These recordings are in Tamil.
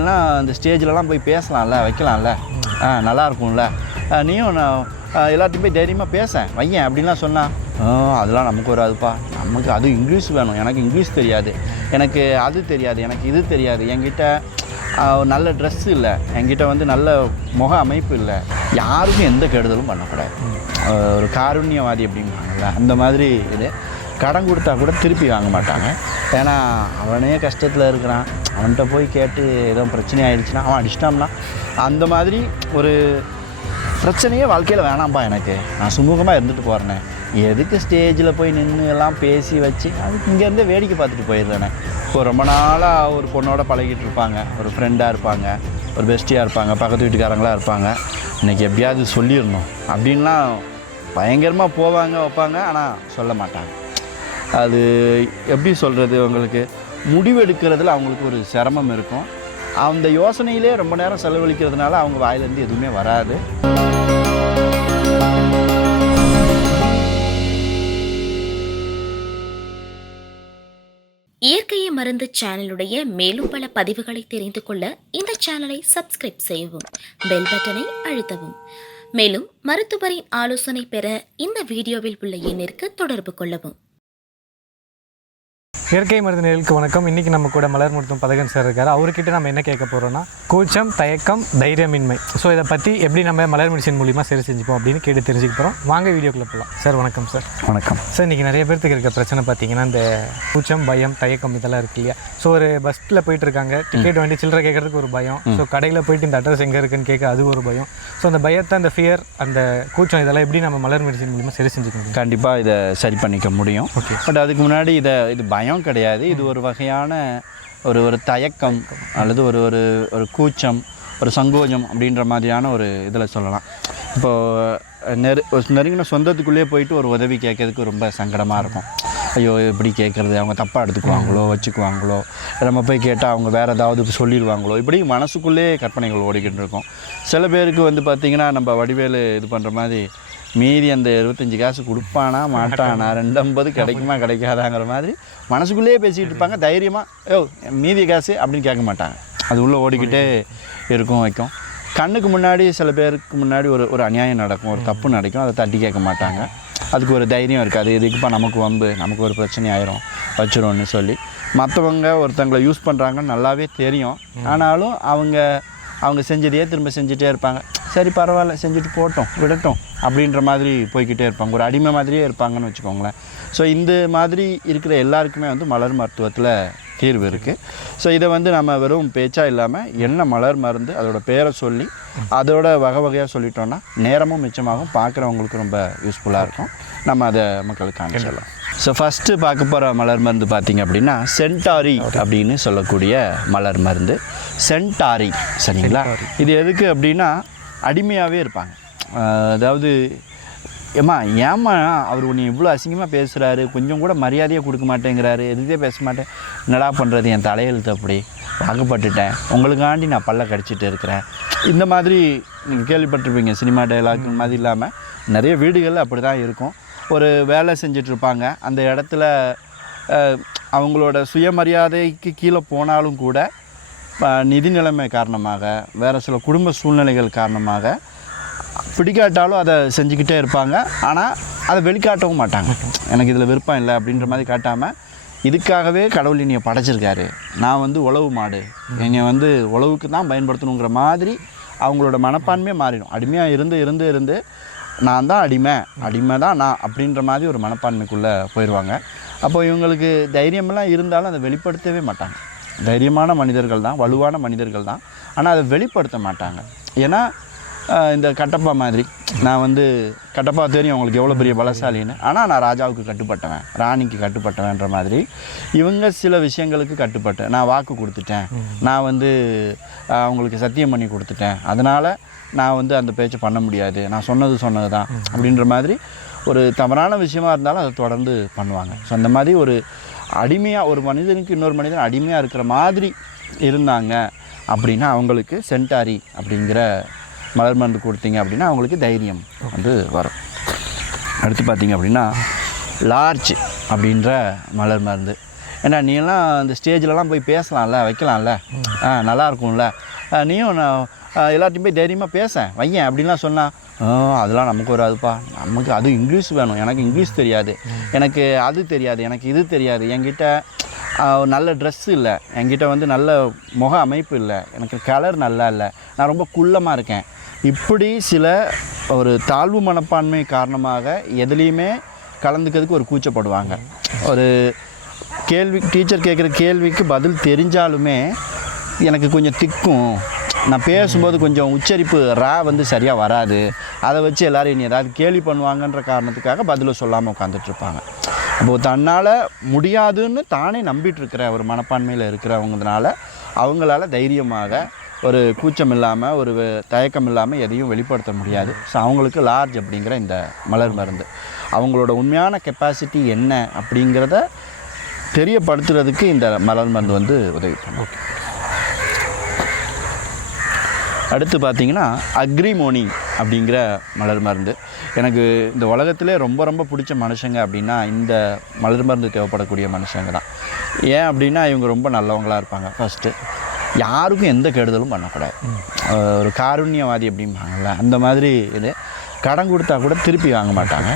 நீலாம் அந்த ஸ்டேஜ்லலாம் போய் பேசலாம்ல வைக்கலாம்ல. ஆ நல்லாயிருக்கும்ல. நீயும் நான் எல்லாத்தையும் போய் தைரியமாக பேசேன் வையன் அப்படின்லாம் சொன்னான் அதெல்லாம் நமக்கு வராதுப்பா. நமக்கு அது இங்கிலீஷ் வேணும். எனக்கு இங்கிலீஷ் தெரியாது. எனக்கு அது தெரியாது. எனக்கு இது தெரியாது. என்கிட்ட நல்ல ட்ரெஸ் இல்லை. என்கிட்ட வந்து நல்ல முக அமைப்பு இல்லை. யாருக்கும் எந்த கெடுதலும் பண்ணக்கூடாது. ஒரு காருண்யவாதி அப்படிம்பாங்கல்ல அந்த மாதிரி இது. கடன் கொடுத்தா கூட திருப்பி வாங்க மாட்டாங்க. ஏன்னா அவனே கஷ்டத்தில் இருக்கிறான். அவன்கிட்ட போய் கேட்டு ஏதோ பிரச்சனை ஆயிடுச்சுன்னா அவன் அடிச்சிட்டான்னா அந்த மாதிரி ஒரு பிரச்சனையே வாழ்க்கையில் வேணாம்ப்பா எனக்கு. நான் சுமூகமாக இருந்துட்டு போகிறேனே எதுக்கு ஸ்டேஜில் போய் நின்று எல்லாம் பேசி வச்சு அதுக்கு இங்கேருந்து வேடிக்கை பார்த்துட்டு போயிடுறேனே. இப்போ ரொம்ப நாளாக ஒரு பொண்ணோட பழகிட்டு இருப்பாங்க. ஒரு ஃப்ரெண்டாக இருப்பாங்க. ஒரு பெஸ்டியாக இருப்பாங்க. பக்கத்து வீட்டுக்காரங்களாக இருப்பாங்க. இன்றைக்கி எப்படியாவது சொல்லிடணும். அப்படின்லாம் பயங்கரமாக போவாங்க வைப்பாங்க ஆனால் சொல்ல மாட்டாங்க. அது எப்படி சொல்கிறது உங்களுக்கு? முடிவெடுக்கிறதுல அவங்களுக்கு ஒரு சிரமம் இருக்கும். அந்த யோசனையிலே ரொம்ப நேரம் செலவழிக்கிறதுனால அவங்க வாயிலேருந்து எதுவுமே வராது. இயற்கையை மருந்து சேனலுடைய மேலும் பல பதிவுகளை தெரிந்து கொள்ள இந்த சேனலை சப்ஸ்கிரைப் செய்யவும் பெல் பட்டனை அழுத்தவும். மேலும் மருத்துவரின் ஆலோசனை பெற இந்த வீடியோவில் உள்ள எண்ணிற்கு தொடர்பு கொள்ளவும். இயற்கை மருந்து நேர்களுக்கு வணக்கம். இன்றைக்கி நம்ம கூட மலர் மருத்துவம் பதகன் சார் இருக்கார். அவர்கிட்ட நம்ம என்ன கேட்க போகிறோம்னா கூச்சம் தயக்கம் தைரியமின்மை. ஸோ இதை பற்றி எப்படி நம்ம மலர் மெடிசன் மூலிமா சரி செஞ்சுப்போம் அப்படின்னு கேட்டு தெரிஞ்சுக்க போகிறோம் வாங்க வீடியோக்குள்ளே போகலாம் சார் வணக்கம் சார் வணக்கம். சார் இன்றைக்கி நிறைய பேர்த்துக்கு இருக்க பிரச்சனை பார்த்தீங்கன்னா இந்த கூச்சம் பயம் தயக்கம் இதெல்லாம் இருக்கு இல்லையா? ஸோ ஒரு பஸ்ஸில் போயிட்டு இருக்காங்க. டிக்கெட் வண்டி சில்லறை கேட்கறதுக்கு ஒரு பயம். ஸோ கடையில் போயிட்டு இந்த அட்ரஸ் எங்கே இருக்குன்னு கேட்க அது ஒரு பயம். ஸோ அந்த பயத்தை அந்த ஃபியர் அந்த கூச்சம் இதெல்லாம் எப்படி நம்ம மலர் மெடிசன் மூலிமா சரி செஞ்சுக்க முடியும்? கண்டிப்பாக இதை சரி பண்ணிக்க முடியும். Okay. பட் அதுக்கு முன்னாடி இதை இது பயம் கிடையாது. இது ஒரு வகையான ஒரு ஒரு தயக்கம் அல்லது ஒரு ஒரு ஒரு கூச்சம் ஒரு சங்கோஜம் அப்படின்ற மாதிரியான ஒரு இதில் சொல்லலாம். இப்போது நெரு நெருங்கின சொந்தத்துக்குள்ளேயே போயிட்டு ஒரு உதவி கேட்கறதுக்கு ரொம்ப சங்கடமாக இருக்கும். ஐயோ இப்படி கேட்குறது அவங்க தப்பாக எடுத்துக்குவாங்களோ வச்சுக்குவாங்களோ நம்ம போய் கேட்டால் அவங்க வேறு ஏதாவது சொல்லிடுவாங்களோ இப்படி மனசுக்குள்ளே கற்பனைகள் ஓடிக்கிட்டு இருக்கும். சில பேருக்கு வந்து பார்த்திங்கன்னா நம்ம வடிவேலு இது பண்ணுற மாதிரி மீதி அந்த இருபத்தஞ்சி காசு கொடுப்பானா மாட்டானா ரெண்டம்பது கிடைக்குமா கிடைக்காதாங்கிற மாதிரி மனசுக்குள்ளேயே பேசிக்கிட்டு இருப்பாங்க. தைரியமாக ஓ மீதி காசு அப்படின்னு கேட்க மாட்டாங்க. அது உள்ளே ஓடிக்கிட்டே இருக்கும் வைக்கும். கண்ணுக்கு முன்னாடி சில பேருக்கு முன்னாடி ஒரு ஒரு அநியாயம் நடக்கும் ஒரு தப்பு நடக்கும் அதை தட்டி கேட்க மாட்டாங்க. அதுக்கு ஒரு தைரியம் இருக்காது இதுக்குப்பா நமக்கு வம்பு நமக்கு ஒரு பிரச்சனை ஆயிரும் வச்சிரும்னு சொல்லி. மற்றவங்க ஒருத்தங்களை யூஸ் பண்ணுறாங்கன்னு நல்லாவே தெரியும். ஆனாலும் அவங்க அவங்க செஞ்சதையே திரும்ப செஞ்சுட்டே இருப்பாங்க. சரி பரவாயில்ல செஞ்சுட்டு போட்டோம் விடட்டும் அப்படின்ற மாதிரி போய்க்கிட்டே இருப்பாங்க. ஒரு அடிமை மாதிரியே இருப்பாங்கன்னு வச்சுக்கோங்களேன். ஸோ இந்த மாதிரி இருக்கிற எல்லாருக்குமே வந்து மலர் மருத்துவத்தில் தீர்வு இருக்குது ஸோ இதை வந்து நம்ம வெறும் பேச்சா இல்லாமல் என்ன மலர் மருந்து அதோட பேரை சொல்லி அதோட வகை வகையாக சொல்லிட்டோன்னா நேரமும் மிச்சமாகும். பார்க்குறவங்களுக்கு ரொம்ப யூஸ்ஃபுல்லாக இருக்கும். நம்ம அதை மக்களுக்கு காமிச்சிடலாம். ஸோ ஃபஸ்ட்டு பார்க்க போகிற மலர் மருந்து பார்த்தீங்க அப்படின்னா சென்டாரி அப்படின்னு சொல்லக்கூடிய மலர் மருந்து. சென்டாரி சரிங்களா? இது எதுக்கு அப்படின்னா அடிமையாகவே இருப்பாங்க. அதாவது ஏம்மா ஏம்மா அவர் உன்னை இவ்வளோ அசிங்கமாக பேசுகிறாரு கொஞ்சம் கூட மரியாதையை கொடுக்க மாட்டேங்கிறாரு எதுவே பேச மாட்டேன்? என்னடா பண்ணுறது என் தலையெழுத்து அப்படி? வாக்கப்பட்டுட்டேன். உங்களுக்காண்டி நான் பல்ல கடிச்சிட்டு இருக்கிறேன். இந்த மாதிரி நீங்கள் கேள்விப்பட்டிருப்பீங்க சினிமா டைலாக் மாதிரி இல்லாமல் நிறைய வீடுகளில் அப்படி தான் இருக்கும். ஒரு வேலை செஞ்சுட்டு இருப்பாங்க அந்த இடத்துல அவங்களோட சுயமரியாதைக்கு கீழே போனாலும் கூட நிதி நிலைமை காரணமாக வேறு சில குடும்ப சூழ்நிலைகள் காரணமாக பிடிக்காட்டாலும் அதை செஞ்சுக்கிட்டே இருப்பாங்க. ஆனால் அதை வெளிக்காட்டவும் மாட்டாங்க. எனக்கு இதில் விருப்பம் இல்லை அப்படின்ற மாதிரி காட்டாமல் இதுக்காகவே கடவுள் என்னையை படைச்சிருக்காரு. நான் வந்து உழவு மாடு. என்னை வந்து உழவுக்கு தான் பயன்படுத்தணுங்கிற மாதிரி அவங்களோட மனப்பான்மையே மாறிடும். அடிமையாக இருந்து இருந்து இருந்து நான் தான் அடிமை அடிமை தான் நான் அப்படின்ற மாதிரி ஒரு மனப்பான்மைக்குள்ளே போயிடுவாங்க அப்போ இவங்களுக்கு தைரியமெல்லாம் இருந்தாலும் அதை வெளிப்படுத்தவே மாட்டாங்க. தைரியமான மனிதர்கள் தான் வலுவான மனிதர்கள் தான். ஆனால் அதை வெளிப்படுத்த மாட்டாங்க. ஏன்னா இந்த கட்டப்பா மாதிரி. நான் வந்து கட்டப்பா தெரியும் உங்களுக்கு எவ்வளோ பெரிய பலசாலின்னு. ஆனால் நான் ராஜாவுக்கு கட்டுப்பட்டவன். ராணிக்கு கட்டுப்பட்டவன்ற மாதிரி. இவங்க சில விஷயங்களுக்கு கட்டுப்பட்டேன் நான் வாக்கு கொடுத்துட்டேன். நான் வந்து அவங்களுக்கு சத்தியம் பண்ணி கொடுத்துட்டேன். அதனால் நான் வந்து அந்த பேச்சை பண்ண முடியாது. நான் சொன்னது சொன்னது தான் அப்படின்ற மாதிரி ஒரு தவறான விஷயமா இருந்தாலும் அதை தொடர்ந்து பண்ணுவாங்க. ஸோ அந்த மாதிரி ஒரு அடிமையாக ஒரு மனிதனுக்கு இன்னொரு மனிதன் அடிமையாக இருக்கிற மாதிரி இருந்தாங்க அப்படின்னா அவங்களுக்கு சென்டாரி அப்படிங்கிற மலர் மருந்து கொடுத்தீங்க அப்படின்னா அவங்களுக்கு தைரியம் வந்து வரும். அடுத்து பார்த்தீங்க அப்படின்னா லார்ஜ் அப்படின்ற மலர் மருந்து. ஏன்னா நீ எல்லாம் இந்த ஸ்டேஜ்லலாம் போய் பேசலாம்ல வைக்கலாம்ல. ஆ நல்லா இருக்கும்ல நீயும் நான் எல்லாத்தையும் போய் தைரியமாக பேசேன் வையன் அப்படின்லாம் சொன்னால் அதெல்லாம் நமக்கு வராதுப்பா. நமக்கு அதுவும் இங்கிலீஷ் வேணும். எனக்கு இங்கிலீஷ் தெரியாது. எனக்கு அது தெரியாது. எனக்கு இது தெரியாது. என்கிட்ட ஒரு நல்ல ட்ரெஸ் இல்லை. என்கிட்ட வந்து நல்ல முக அமைப்பு இல்லை. எனக்கு கலர் நல்லா இல்லை. நான் ரொம்ப குள்ளமாக இருக்கேன். இப்படி சில ஒரு தாழ்வு மனப்பான்மை காரணமாக எதுலேயுமே கலந்துக்கிறதுக்கு ஒரு கூச்சப்படுவாங்க. ஒரு கேள்வி டீச்சர் கேட்குற கேள்விக்கு பதில் தெரிஞ்சாலுமே எனக்கு கொஞ்சம் திக்கும். நான் பேசும்போது கொஞ்சம் உச்சரிப்பு ரா வந்து சரியாக வராது. அதை வச்சு எல்லோரும் இனி ஏதாவது கேலி பண்ணுவாங்கன்ற காரணத்துக்காக பதிலை சொல்லாமல் உட்காந்துட்ருப்பாங்க அப்போ தன்னால் முடியாதுன்னு தானே நம்பிட்டு இருக்கிற ஒரு மனப்பான்மையில் இருக்கிறவங்கனால அவங்களால தைரியமாக ஒரு கூச்சம் இல்லாமல் ஒரு தயக்கம் இல்லாமல் எதையும் வெளிப்படுத்த முடியாது. ஸோ அவங்களுக்கு லார்ஜ் அப்படிங்கிற இந்த மலர் மருந்து. அவங்களோட உண்மையான கெப்பாசிட்டி என்ன அப்படிங்கிறத தெரியப்படுத்துறதுக்கு இந்த மலர் மருந்து வந்து உதவி பண்ணும். அடுத்து பார்த்தீங்கன்னா அக்ரிமோனி அப்படிங்கிற மலர் மருந்து. எனக்கு இந்த உலகத்திலே ரொம்ப ரொம்ப பிடிச்ச மனுஷங்க அப்படின்னா இந்த மலர் மருந்து தேவைப்படக்கூடிய மனுஷங்க தான். ஏன் அப்படின்னா இவங்க ரொம்ப நல்லவங்களாக இருப்பாங்க. ஃபஸ்ட்டு யாருக்கும் எந்த கெடுதலும் பண்ணக்கூடாது. ஒரு காருண்யவாதி அப்படிம்பாங்கல்ல அந்த மாதிரி இது. கடன் கொடுத்தா கூட திருப்பி வாங்க மாட்டாங்க.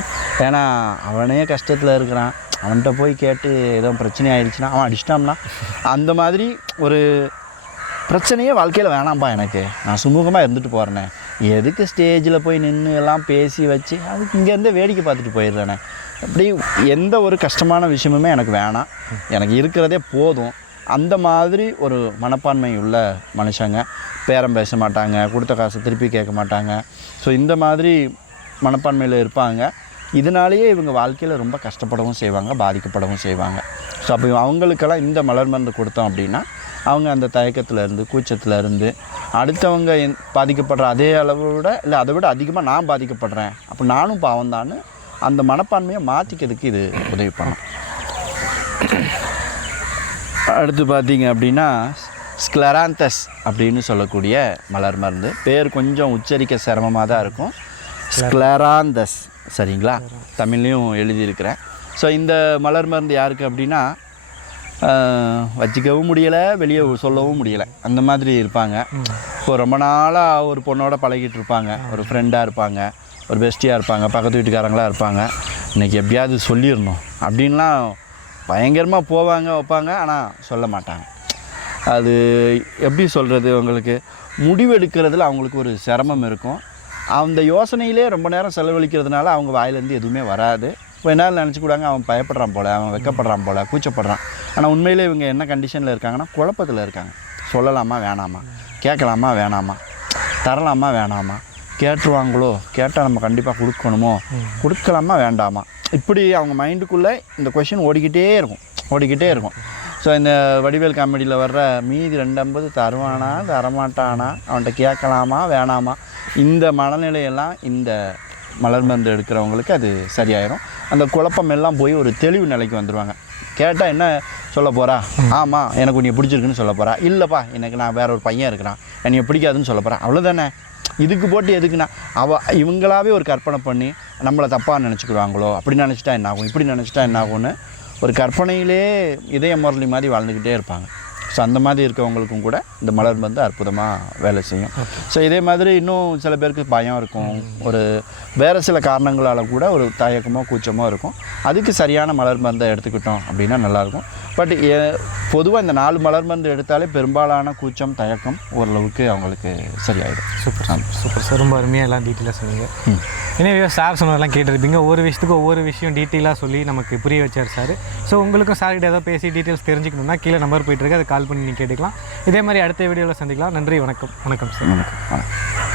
ஏன்னா அவனே கஷ்டத்தில் இருக்கிறான். அவன்கிட்ட போய் கேட்டு ஏதோ பிரச்சனை ஆயிடுச்சுன்னா அவன் அடிச்சிட்டான்னா அந்த மாதிரி ஒரு பிரச்சனையே வாழ்க்கையில் வேணாம்ப்பா எனக்கு. நான் சுமூகமாக இருந்துட்டு போகிறேனே எதுக்கு ஸ்டேஜில் போய் நின்று எல்லாம் பேசி வச்சு அதுக்கு இங்கேருந்தே வேடிக்கை பார்த்துட்டு போயிடுறேனே. அப்படி எந்த ஒரு கஷ்டமான விஷயமுமே எனக்கு வேணாம். எனக்கு இருக்கிறதே போதும். அந்த மாதிரி ஒரு மனப்பான்மை உள்ள மனுஷங்க. பேரம் பேச மாட்டாங்க கொடுத்த காசை திருப்பி கேட்க மாட்டாங்க. ஸோ இந்த மாதிரி மனப்பான்மையில் இருப்பாங்க. இதனாலேயே இவங்க வாழ்க்கையில் ரொம்ப கஷ்டப்படவும் செய்வாங்க பாதிக்கப்படவும் செய்வாங்க. ஸோ அப்போ அவங்களுக்கெல்லாம் இந்த மலர் மருந்து கொடுத்தோம் அப்படின்னா அவங்க அந்த தயக்கத்துல இருந்து அடுத்தவங்க என் பாதிக்கப்படுற அதே அளவை விட இல்லை அதை விட அதிகமாக நான் பாதிக்கப்படுறேன் அப்போ நானும் பாவம் அந்த மனப்பான்மையை மாற்றிக்கிறதுக்கு இது உதவி பண்ணும். அடுத்து பார்த்தீங்க அப்படின்னா ஸ்க்லராந்தஸ் அப்படின்னு சொல்லக்கூடிய மலர் மருந்து. பேர் கொஞ்சம் உச்சரிக்க சிரமமாக தான் இருக்கும். ஸ்க்லராந்தஸ் சரிங்களா? தமிழ்லையும் எழுதியிருக்கிறேன். ஸோ இந்த மலர் மருந்து யாருக்கு அப்படின்னா வச்சுக்கவும் முடியலை வெளியே சொல்லவும் முடியலை. அந்த மாதிரி இருப்பாங்க. இப்போ ரொம்ப நாளாக ஒரு பொண்ணோட பழகிட்டு இருப்பாங்க. ஒரு ஃப்ரெண்டாக இருப்பாங்க. ஒரு பெஸ்டியாக இருப்பாங்க. பக்கத்து வீட்டுக்காரங்களாக இருப்பாங்க. இன்றைக்கி எப்படியாவது சொல்லிடணும் அப்படின்லாம் பயங்கரமாக போவாங்க வைப்பாங்க ஆனால் சொல்ல மாட்டாங்க. அது எப்படி சொல்கிறது உங்களுக்கு? முடிவெடுக்கிறதுல அவங்களுக்கு ஒரு சிரமம் இருக்கும். அந்த யோசனையிலே ரொம்ப நேரம் செலவழிக்கிறதுனால அவங்க வாயிலேருந்து எதுவுமே வராது. இப்போ என்னால் நினச்சிக்கூடாங்க அவன் பயப்படுறான் போல் அவன் வெக்கப்படுறான் போல் கூச்சப்படுறான். ஆனால் உண்மையிலே இவங்க என்ன கண்டிஷனில் இருக்காங்கன்னா குழப்பத்தில் இருக்காங்க. சொல்லலாமா வேணாமா? கேட்கலாமா வேணாமா? தரலாமா வேணாமா? கேட்டுருவாங்களோ? கேட்டால் நம்ம கண்டிப்பாக கொடுக்கணுமோ? கொடுக்கலாமா வேண்டாமா? இப்படி அவங்க மைண்டுக்குள்ளே இந்த கொஷின் ஓடிக்கிட்டே இருக்கும். ஓடிக்கிட்டே இருக்கும். ஸோ இந்த வடிவேல் காமெடியில் வர்ற மீதி ரெண்டு ஐம்பது தருவானா தரமாட்டானா அவன்கிட்ட கேட்கலாமா வேணாமா? இந்த மனநிலையெல்லாம் இந்த மலர் மருந்து எடுக்கிறவங்களுக்கு அது சரியாயிரும். அந்த குழப்பம் எல்லாம் போய் ஒரு தெளிவு நிலைக்கு வந்துடுவாங்க கேட்டால் என்ன சொல்ல போகிறா ஆமாம் எனக்கு உன்னை பிடிச்சிருக்குன்னு சொல்ல போகிறா இல்லைப்பா எனக்கு நான் வேற ஒரு பையன் இருக்கிறான். என்னைய பிடிக்காதுன்னு சொல்ல போகிறேன் அவ்வளோதானே இதுக்கு போட்டு எதுக்குன்னா அவ இவங்களாவே ஒரு கற்பனை பண்ணி நம்மளை தப்பாக நினச்சிக்கிடுவாங்களோ அப்படி நினச்சிட்டா என்ன ஆகும் இப்படி நினச்சிட்டா என்ன ஆகும்னு ஒரு கற்பனையிலே இதய முரளி மாதிரி வாழ்ந்துக்கிட்டே இருப்பாங்க. ஸோ அந்த மாதிரி இருக்கவங்களுக்கும் கூட இந்த மலர் மருந்து அற்புதமாக வேலை செய்யும். ஸோ இதே மாதிரி இன்னும் சில பேருக்கு பயம் இருக்கும். ஒரு வேறு சில காரணங்களால் கூட ஒரு தயக்கமோ கூச்சமோ இருக்கும். அதுக்கு சரியான மலர் மருந்தை எடுத்துக்கிட்டோம் அப்படின்னா நல்லாயிருக்கும். பட் பொதுவாக இந்த நாலு மலர் மருந்து எடுத்தாலே பெரும்பாலான கூச்சம் தயக்கம் ஓரளவுக்கு அவங்களுக்கு சரியாயிடும். சூப்பர் சூப்பர் சார் ரொம்ப அருமையாக எல்லாம் டீட்டெயிலாக சொன்னீங்க. எனவே சார் சொன்னதெல்லாம் கேட்டிருப்பீங்க. ஒவ்வொரு விஷயத்துக்கும் ஒவ்வொரு விஷயம் டீட்டெயிலாக சொல்லி நமக்கு புரிய வச்சார் சார் ஸோ உங்களுக்கும் சார்கிட்ட ஏதாவது பேசி டீட்டெயில்ஸ் தெரிஞ்சுக்கணும்னா கீழே நம்பர் போயிட்டு இருக்கு. அதை கால் பண்ணி நீங்கள் கேட்டுக்கலாம். இதே மாதிரி அடுத்த வீடியோவில் சந்திக்கலாம். நன்றி வணக்கம். வணக்கம் சார். வணக்கம். வணக்கம்.